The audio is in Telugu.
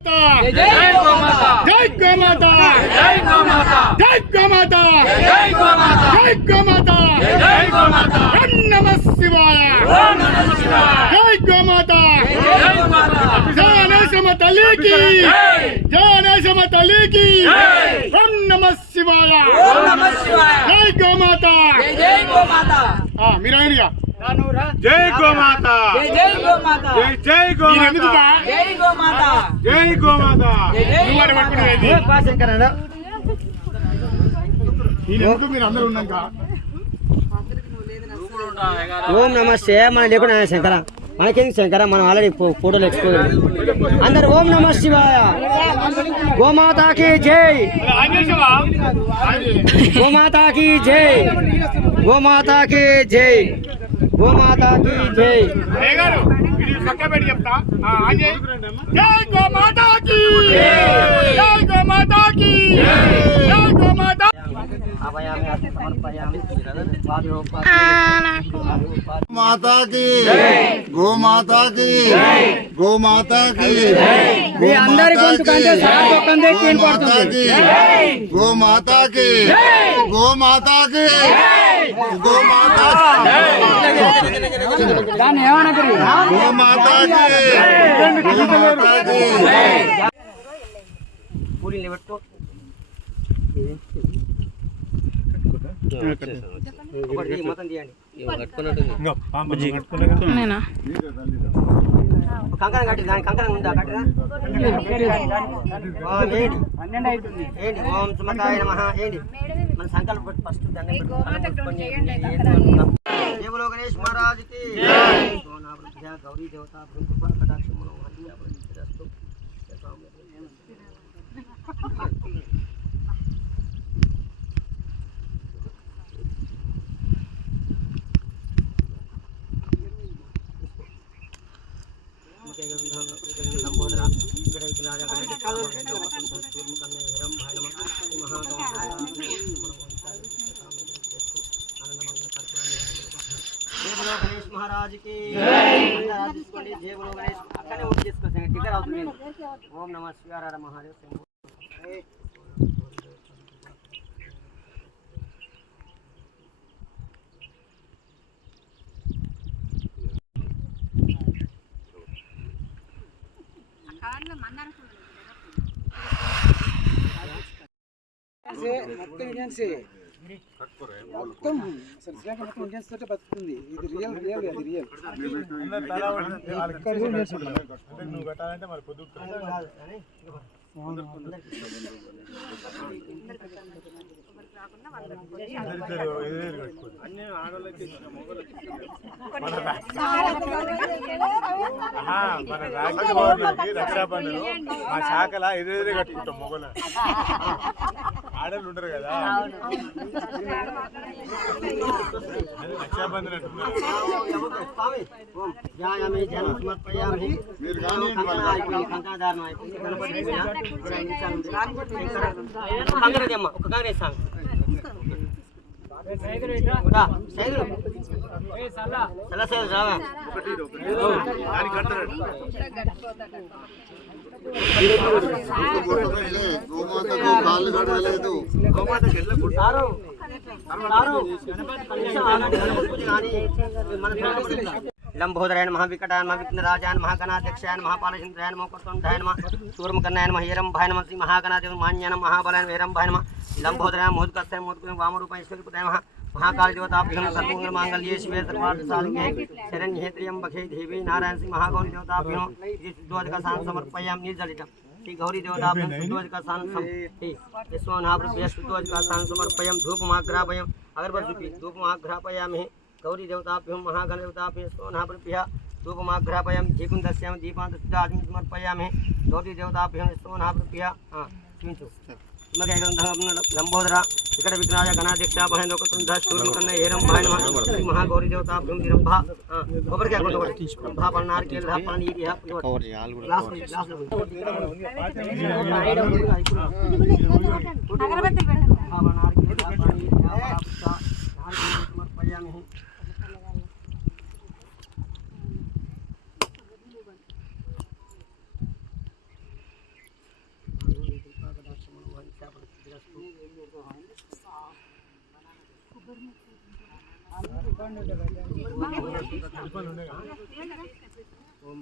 जय गोमाता जय गोमाता जय गोमाता जय गोमाता जय गोमाता जय गोमाता जय गोमाता ओम नमः शिवाय ओम नमः शिवाय जय गोमाता जय गोमाता जय नैषम तली की जय नैषम तली की ओम नमः शिवाय ओम नमः शिवाय जय गोमाता जय गोमाता हां मीरानिया जय गोमाता जय गोमाता जय गोमाता जय गोमाता जय गोमाता నువ్వు పట్టుకునేది పాశంకరణ ఈయనకు మీరు అందరూ ఉన్నాక ఓం నమః శివాయ మన లేకుండా శంకర మనకేంది శంకర మనం ఆల్రెడీ ఫోటోలు ఎక్స్పోజ్ అందరు ఓం నమః శివాయ గోమాతా की జై గోమాతా की జై గోమాతా की జై గోమాతా की జై గారు వీడియో చక్కగా పెట్టి చెప్తా ఆంజే జై గోమాతా की జై గోమాతా की జై గోమాతా माता की गो माता की गो माता की మీ అందరి గొంతు కంటే సార్ ఒక్కందే తీన్ పడుతుంది गो माता की गो माता की गो माता దాన్ని ఏమనకరి गो माता की गो माता की పూరి నిలబెట్టుకో ఒకటి మొత్తం తీయండి కంకణం కట్టి దాని కంకణం ఉందా కట్టరా ఏంటి ఓం సుమకాయ నమః ఏంటి మన సంకల్పం ఫస్ట్ దండం పెట్టుకొని దేవులో గణేష్ మహారాజ్ కి జై గౌరీ దేవత కృపా కటాక్షములు హరియాస్తు महाराज की जय बोलो गणेश अక్కడే ఓం చేసుకోండి టికెట్ అవుతుంది ఓం నమః శివాయ మహాదేవ్ మొత్తం ఇండియన్స్ మొత్తం అసలు శ్రీలంక మొత్తం ఇండియన్స్ తోటే బతుకుతుంది ఇది రియల్ రియల్ అది రియల్ నువ్వు పెట్టాలంటే మరి పొద్దు మన రక్షాబంధను మా శాఖల ఎదురెదురే కట్టుకుంటాం మొగలు ఆడలు ఉండరు కదా రక్షాబంధన్ అంటున్నారు ఒక కాంగ్రెస్ సాంగ్ గోమాతకు కాళ్ళు కడగలేదు లంబోదరాయ నమః వికటాయ నమః విఘ్నరాజాయ నమః గణాధ్యక్షాయ నమః పాలచంద్రాయ నమః కొట్టండాయ నమః సూర్యముఖన్నాయ నమః హేరంభాయ నమః శ్రీ మహాగణాదేవ మాన్యాయ నమః మహాబలాయ హేరంభాయ నమః లంబోదరాయ మోదకస్తాయ మోదక వామరూపాయ నమః महाकाल देवताभ्यं सर्वमंगल मांगल्ये शिवे सर्वार्थ साधके शरण्ये त्र्यंबके देवी नारायण श्री महागौरी देवताभ्यं शुद्धोदक सान समर्पयामि निर्जलितं श्री गौरी देवताभ्यं शुद्धोदक सान विश्वनाभ्य शुद्धोदक सान समर्पयामि धूपमाग्रापयामि अगरबत्ती धूपमाग्रापयामि गौरी देवताभ्यं महागण देवताभ्यं विश्वनाभ्य धूपमाग्रापयामि दीपं दस्यामि दीपान्तराजं समर्पयामि गौरी देवताभ्यं विश्वनाभ्य लंबोदरा ఇక్కడ విఘ్నాయ గణాధ్యక్ష భయంలో కుంద సూర్యముఖన్న హేరంభాయ నమః శ్రీ మహాగౌరీ దేవతాభ్యం విరంభ కొబ్బరికాయ కొట్టండి బ్రహ్మ పన్నార్ కేల్ ధాపన నీటి కవర్ చేయాలి కూడా అగరబత్తి పెట్టండి పన్నార్ కేల్ ధాపన నీటి సమర్పయామి ఓం